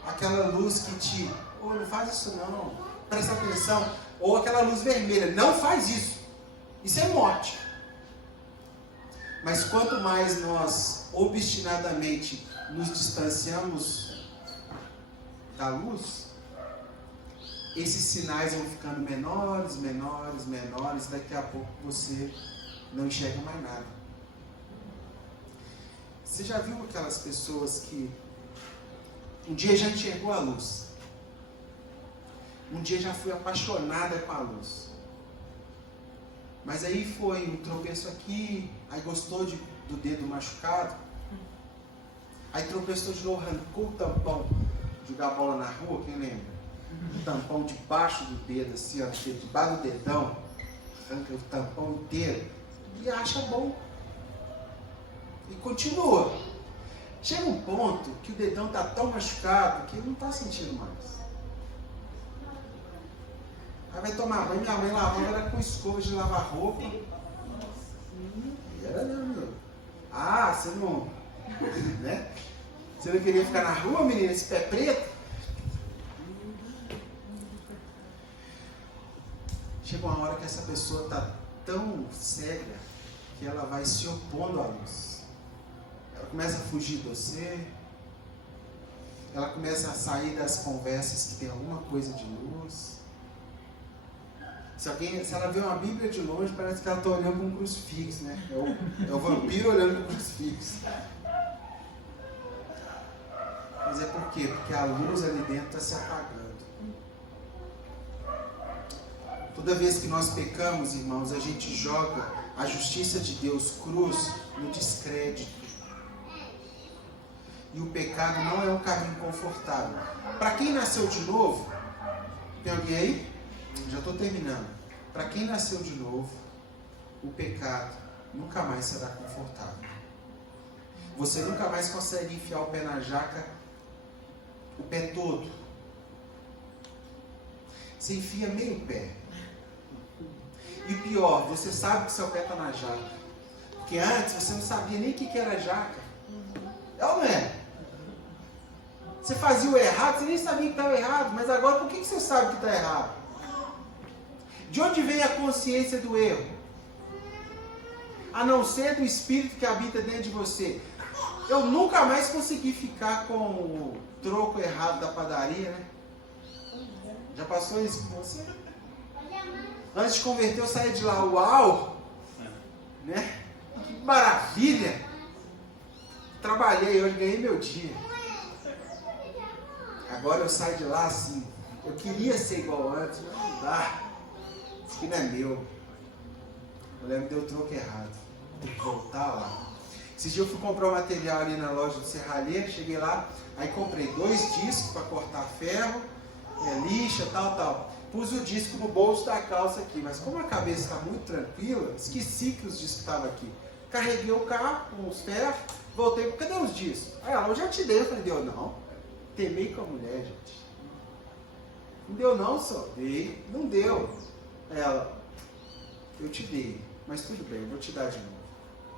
aquela luz que te... não faz isso não, presta atenção. Ou aquela luz vermelha, não faz isso. Isso é morte. Mas quanto mais nós obstinadamente nos distanciamos da luz, esses sinais vão ficando menores, daqui a pouco você não enxerga mais nada. Você já viu aquelas pessoas que um dia já enxergou a luz, um dia já foi apaixonada com a luz, mas aí foi um tropeço aqui, aí gostou do dedo machucado, aí tropeçou de novo, arrancou o tampão de jogar bola na rua, quem lembra? O tampão debaixo do dedo, assim, ó, debaixo do dedão, arranca o tampão inteiro e acha bom. E continua. Chega um ponto que o dedão está tão machucado que ele não está sentindo mais. Aí vai tomar banho, minha mãe lavava ela com escova de lavar roupa. E era meu. Você não... né? Você não queria ficar na rua, menina, esse pé preto? Chega uma hora que essa pessoa está tão cega que ela vai se opondo à luz. Ela começa a fugir de você. Ela começa a sair das conversas que tem alguma coisa de luz. Se ela vê uma Bíblia de longe, parece que ela está olhando para um crucifixo, né? É o vampiro olhando para o crucifixo. Mas é por quê? Porque a luz ali dentro está se apagando. Toda vez que nós pecamos, irmãos, a gente joga a justiça de Deus cruz no descrédito. E o pecado não é um caminho confortável. Para quem nasceu de novo, tem alguém aí? Já estou terminando. Para quem nasceu de novo, o pecado nunca mais será confortável. Você nunca mais consegue enfiar o pé na jaca, o pé todo. Você enfia meio pé. E o pior, você sabe que seu pé está na jaca. Porque antes você não sabia nem o que era jaca. É ou não é? Você fazia o errado, você nem sabia que estava errado, mas agora por que você sabe que está errado? De onde vem a consciência do erro? A não ser do espírito que habita dentro de você. Eu nunca mais consegui ficar com o troco errado da padaria, né? Já passou isso com você? Antes de converter, eu saía de lá, uau! Né? Que maravilha! Trabalhei hoje, ganhei meu dia. Agora eu saio de lá assim. Eu queria ser igual antes, mas não dá. Isso aqui não é meu. Eu lembro que deu o troco errado. Tem que voltar lá. Esses dias eu fui comprar um material ali na loja do serralheiro. Cheguei lá, aí comprei 2 discos para cortar ferro, lixa, tal. Pus o disco no bolso da calça aqui, mas como a cabeça está muito tranquila, esqueci que os discos estavam aqui. Carreguei o carro com os ferros, voltei, cadê os discos? Aí ela, eu já te dei. Eu falei, deu não. Temei com a mulher, gente. Não deu não, só. Dei. Não deu. Ela, eu te dei, mas tudo bem, eu vou te dar de novo.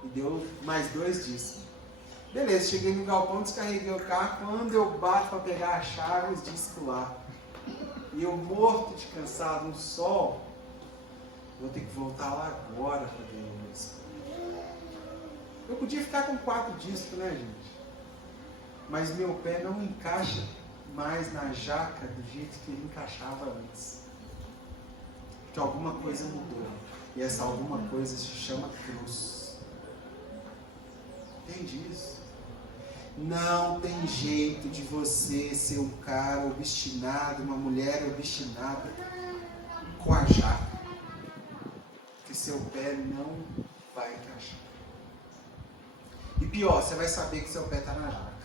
E deu mais 2 discos. Beleza, cheguei no galpão, descarreguei o carro. Quando eu bato para pegar a chave, os discos lá. E eu morto de cansado no sol, vou ter que voltar lá agora para ver eles. Eu podia ficar com 4 discos, né, gente? Mas meu pé não encaixa mais na jaca do jeito que ele encaixava antes. Porque alguma coisa mudou. E essa alguma coisa se chama cruz. Entende isso? Não tem jeito de você ser um cara obstinado, uma mulher obstinada com a jaca. Porque seu pé não vai encaixar. E pior, você vai saber que seu pé está na jaca.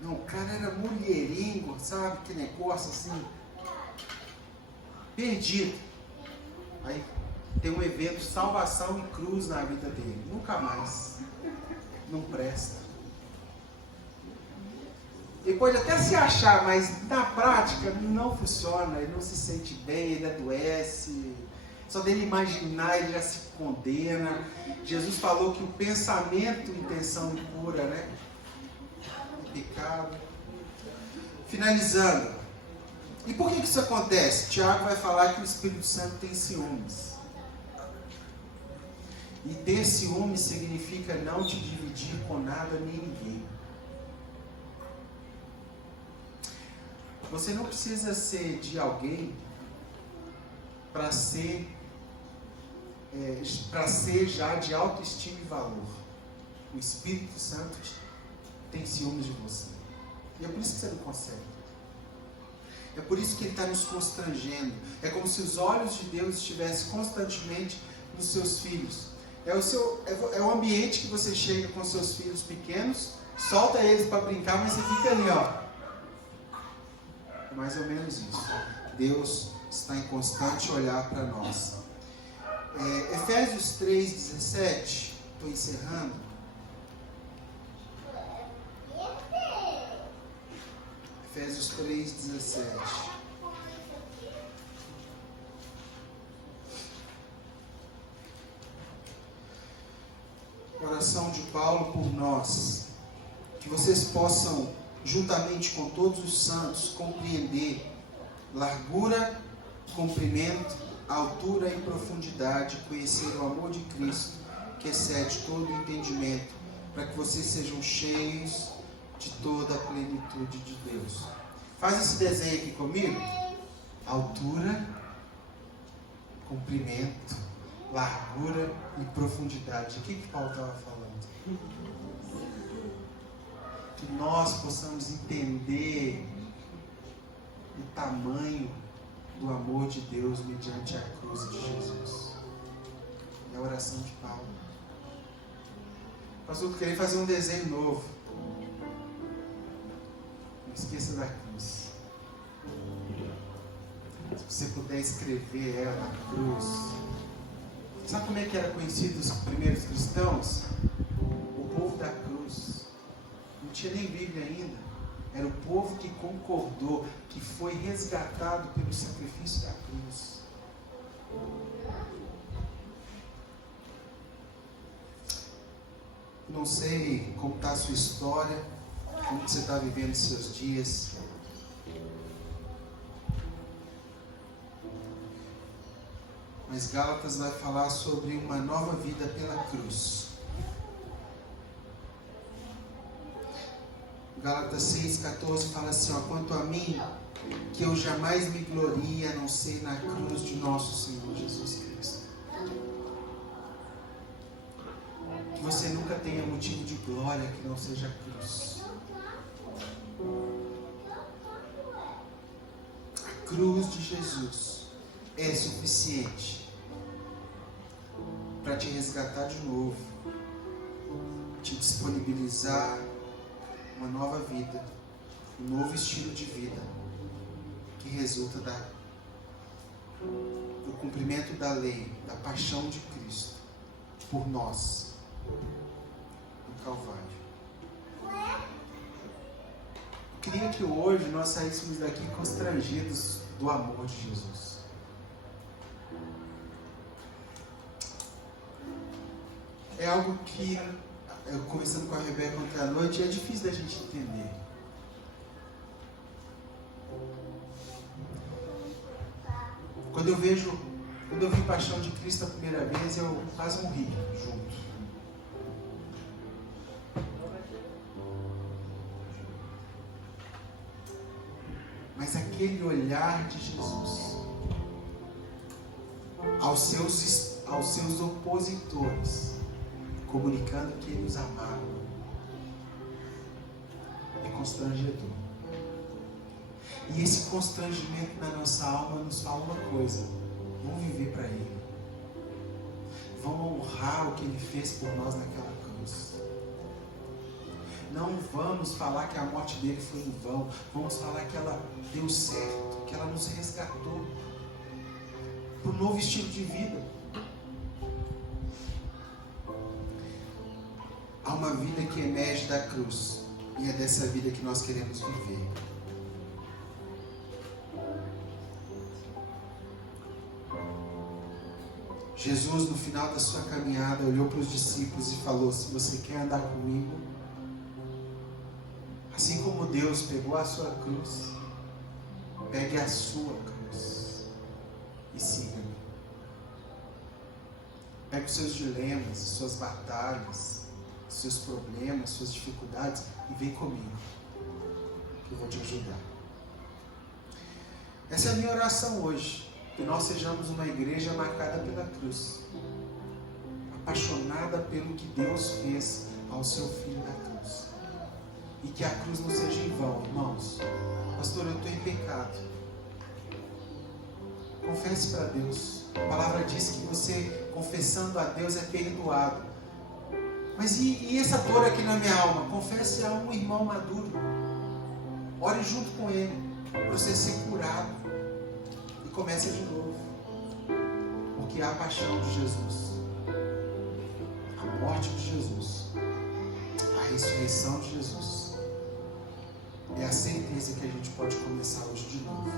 Não, o cara era mulherengo, sabe? Que negócio assim. Perdido. Aí tem um evento salvação e cruz na vida dele. Nunca mais. Não presta. Ele pode até se achar, mas na prática não funciona. Ele não se sente bem, ele adoece. Só dele imaginar, ele já se condena. Jesus falou que o pensamento, intenção impura, né? Pecado. Finalizando. E por que isso acontece? Tiago vai falar que o Espírito Santo tem ciúmes. E ter ciúmes significa não te dividir com nada nem ninguém. Você não precisa ser de alguém para ser já de autoestima e valor. O Espírito Santo tem ciúmes de você. E é por isso que você não consegue. É por isso que ele está nos constrangendo. É como se os olhos de Deus estivessem constantemente nos seus filhos. É o ambiente que você chega com seus filhos pequenos, solta eles para brincar, mas você fica ali, ó. É mais ou menos isso. Deus está em constante olhar para nós. Efésios 3,17, estou encerrando. Efésios 3,17. Oração de Paulo por nós. Que vocês possam, juntamente com todos os santos, compreender largura, comprimento, altura e profundidade, conhecer o amor de Cristo, que excede todo o entendimento, para que vocês sejam cheios de toda a plenitude de Deus. Faz esse desenho aqui comigo. Altura, comprimento, largura e profundidade. O que Paulo estava falando? Que nós possamos entender o tamanho do amor de Deus mediante a cruz de Jesus. É a oração de Paulo. Pastor, eu queria fazer um desenho novo. Não esqueça da cruz. Se você puder escrever ela, a cruz. Sabe como é que era conhecido os primeiros cristãos? O povo da cruz. Não tinha nem Bíblia ainda. Era o povo que concordou, que foi resgatado pelo sacrifício da cruz. Não sei como está a sua história, como você está vivendo os seus dias. Mas Gálatas vai falar sobre uma nova vida pela cruz. Gálatas 6,14 fala assim, ó, quanto a mim, que eu jamais me glorie a não ser na cruz de nosso Senhor Jesus Cristo. Que você nunca tenha motivo de glória que não seja a cruz. A cruz de Jesus é suficiente para te resgatar de novo, te disponibilizar uma nova vida, um novo estilo de vida que resulta do cumprimento da lei, da paixão de Cristo por nós no Calvário. Eu queria que hoje nós saíssemos daqui constrangidos do amor de Jesus. É algo que, eu conversando com a Rebeca ontem à noite, é difícil da gente entender. Quando eu vi Paixão de Cristo a primeira vez, eu quase morri junto. Mas aquele olhar de Jesus aos seus opositores, comunicando que Ele os amava, é constrangedor. E esse constrangimento na nossa alma nos fala uma coisa: vamos viver para Ele, vamos honrar o que Ele fez por nós naquela cruz. Não vamos falar que a morte dele foi em vão, vamos falar que ela deu certo, que ela nos resgatou para um novo estilo de vida. Há uma vida que emerge da cruz, e é dessa vida que nós queremos viver. Jesus, no final da sua caminhada, olhou para os discípulos e falou: se você quer andar comigo, assim como Deus pegou a sua cruz, pegue a sua cruz e siga-me. Pegue os seus dilemas, suas batalhas, seus problemas, suas dificuldades e vem comigo, que eu vou te ajudar. Essa é a minha oração hoje. Que nós sejamos uma igreja marcada pela cruz, apaixonada pelo que Deus fez ao seu Filho da cruz, e que a cruz não seja em vão, irmãos. Pastor, eu estou em pecado. Confesse para Deus. A palavra diz que você, confessando a Deus, é perdoado. Mas e essa dor aqui na minha alma? Confesse a um irmão maduro. Ore junto com ele, para você ser curado. Comece de novo, porque a paixão de Jesus, a morte de Jesus, a ressurreição de Jesus, é a certeza que a gente pode começar hoje de novo.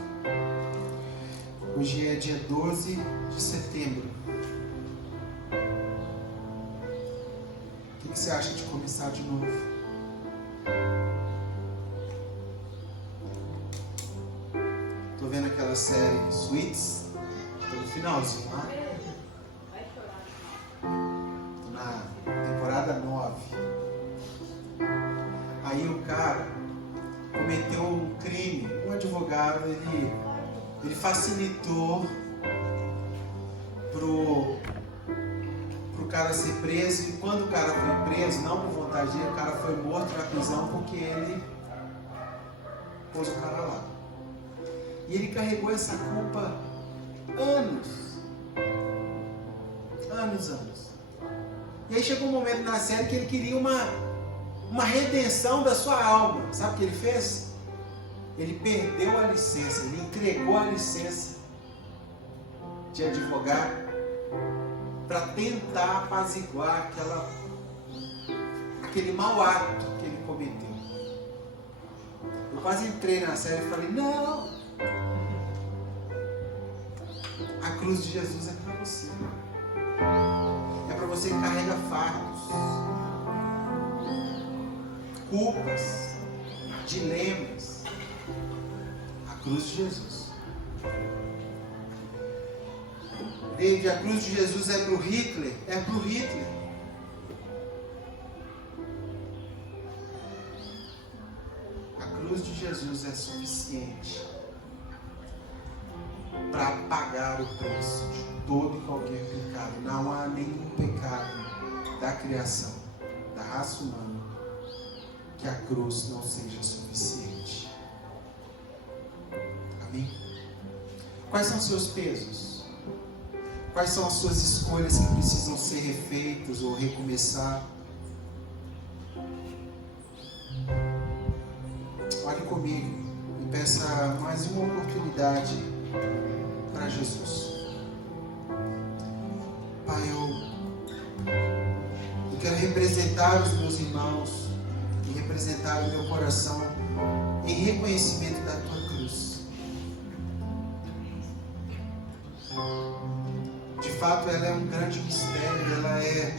Hoje é dia 12 de setembro. O que você acha de começar de novo? Tô vendo aquela série Suits, tô no finalzinho lá. Tô na temporada 9. Aí o cara cometeu um crime. Um advogado, ele facilitou pro cara ser preso. E quando o cara foi preso, não por vontade dele, o cara foi morto na prisão porque ele pôs o cara lá. E ele carregou essa culpa anos. E aí chegou um momento na série que ele queria uma redenção da sua alma. Sabe o que ele fez? Ele perdeu a licença, ele entregou a licença de advogado para tentar apaziguar aquele mau ato que ele cometeu. Eu quase entrei na série e falei: não! A cruz de Jesus é para você. É para você que carrega fardos. culpas, dilemas. A cruz de Jesus. David, a cruz de Jesus é para o Hitler? É para o Hitler. A cruz de Jesus é suficiente para pagar o preço de todo e qualquer pecado. Não há nenhum pecado da criação, da raça humana, que a cruz não seja suficiente. Amém? Quais são os seus pesos? Quais são as suas escolhas que precisam ser refeitas ou recomeçar? Olhe comigo e peça mais uma oportunidade para Jesus. Pai, eu quero representar os meus irmãos e representar o meu coração em reconhecimento da tua cruz. De fato, ela é um grande mistério, ela é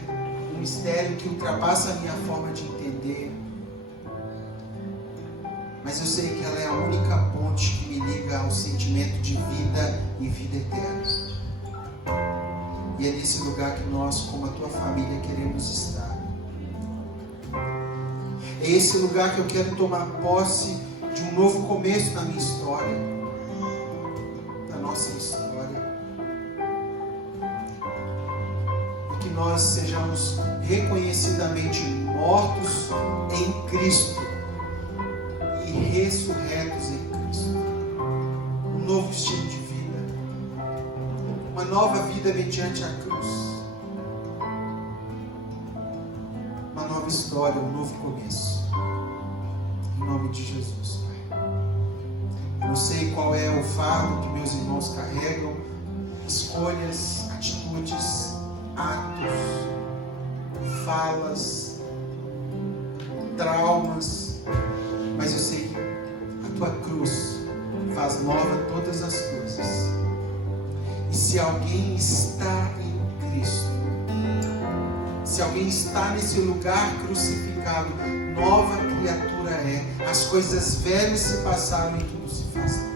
um mistério que ultrapassa a minha forma de entender. Mas eu sei que ela é a única ponte que me liga ao sentimento de vida e vida eterna. E é nesse lugar que nós, como a tua família, queremos estar. É esse lugar que eu quero tomar posse de um novo começo na minha história, da nossa história. E que nós sejamos reconhecidamente mortos em Cristo e ressurretos em Cristo. Um novo estilo de vida, uma nova vida mediante a cruz, uma nova história, um novo começo. Em nome de Jesus, Pai. Eu não sei qual é o fardo que meus irmãos carregam, escolhas, atitudes, atos, falas, traumas, mas eu sei que a tua cruz faz nova todas as coisas. E se alguém está em Cristo, se alguém está nesse lugar crucificado, nova criatura é. As coisas velhas se passaram e tudo se faz novo.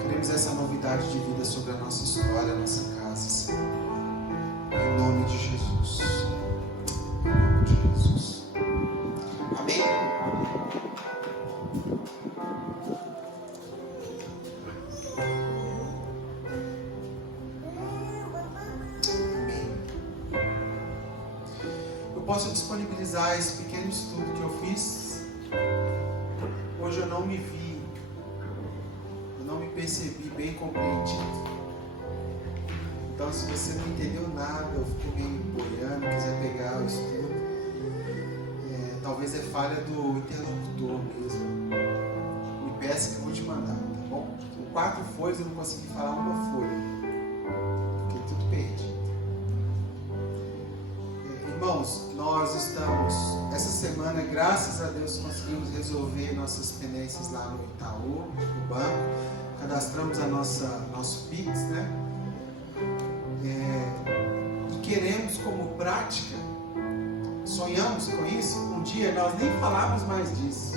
Queremos essa novidade de vida sobre a nossa história, a nossa casa, Senhor. Em nome de Jesus. Em nome de Jesus. Amém? Posso disponibilizar esse pequeno estudo que eu fiz. Hoje eu não me vi, eu não me percebi bem compreendido. Então, se você não entendeu nada, ou ficou meio boiando, quiser pegar o estudo, talvez é falha do interlocutor mesmo. Me peça que eu vou te mandar, tá bom? Com 4 folhas eu não consegui falar uma folha, porque tudo perde. Irmãos, nós estamos, essa semana, graças a Deus, conseguimos resolver nossas pendências lá no Itaú, no banco, cadastramos a nosso Pix, né? E queremos como prática, sonhamos com isso, um dia nós nem falávamos mais disso.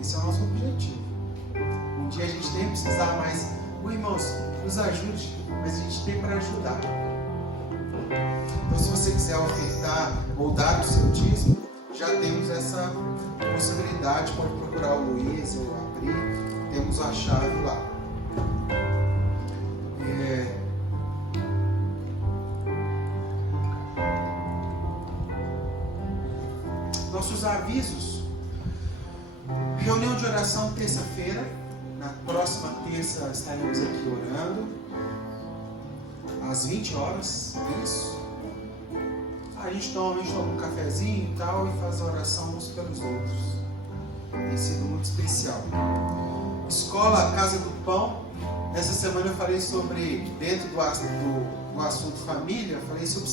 Esse é o nosso objetivo. Um dia a gente nem precisar mais, irmãos, nos ajude, mas a gente tem para ajudar. Então, se você quiser ofertar ou dar o seu dízimo, já temos essa possibilidade. Pode procurar o Luiz ou abrir, temos a chave lá. Nossos avisos: reunião de oração terça-feira. Na próxima terça estaremos aqui orando às 20 horas, isso. A gente normalmente toma um cafezinho e tal e faz a oração uns pelos outros. Tem sido muito especial. Escola Casa do Pão. Nessa semana eu falei sobre, dentro do assunto família, eu falei sobre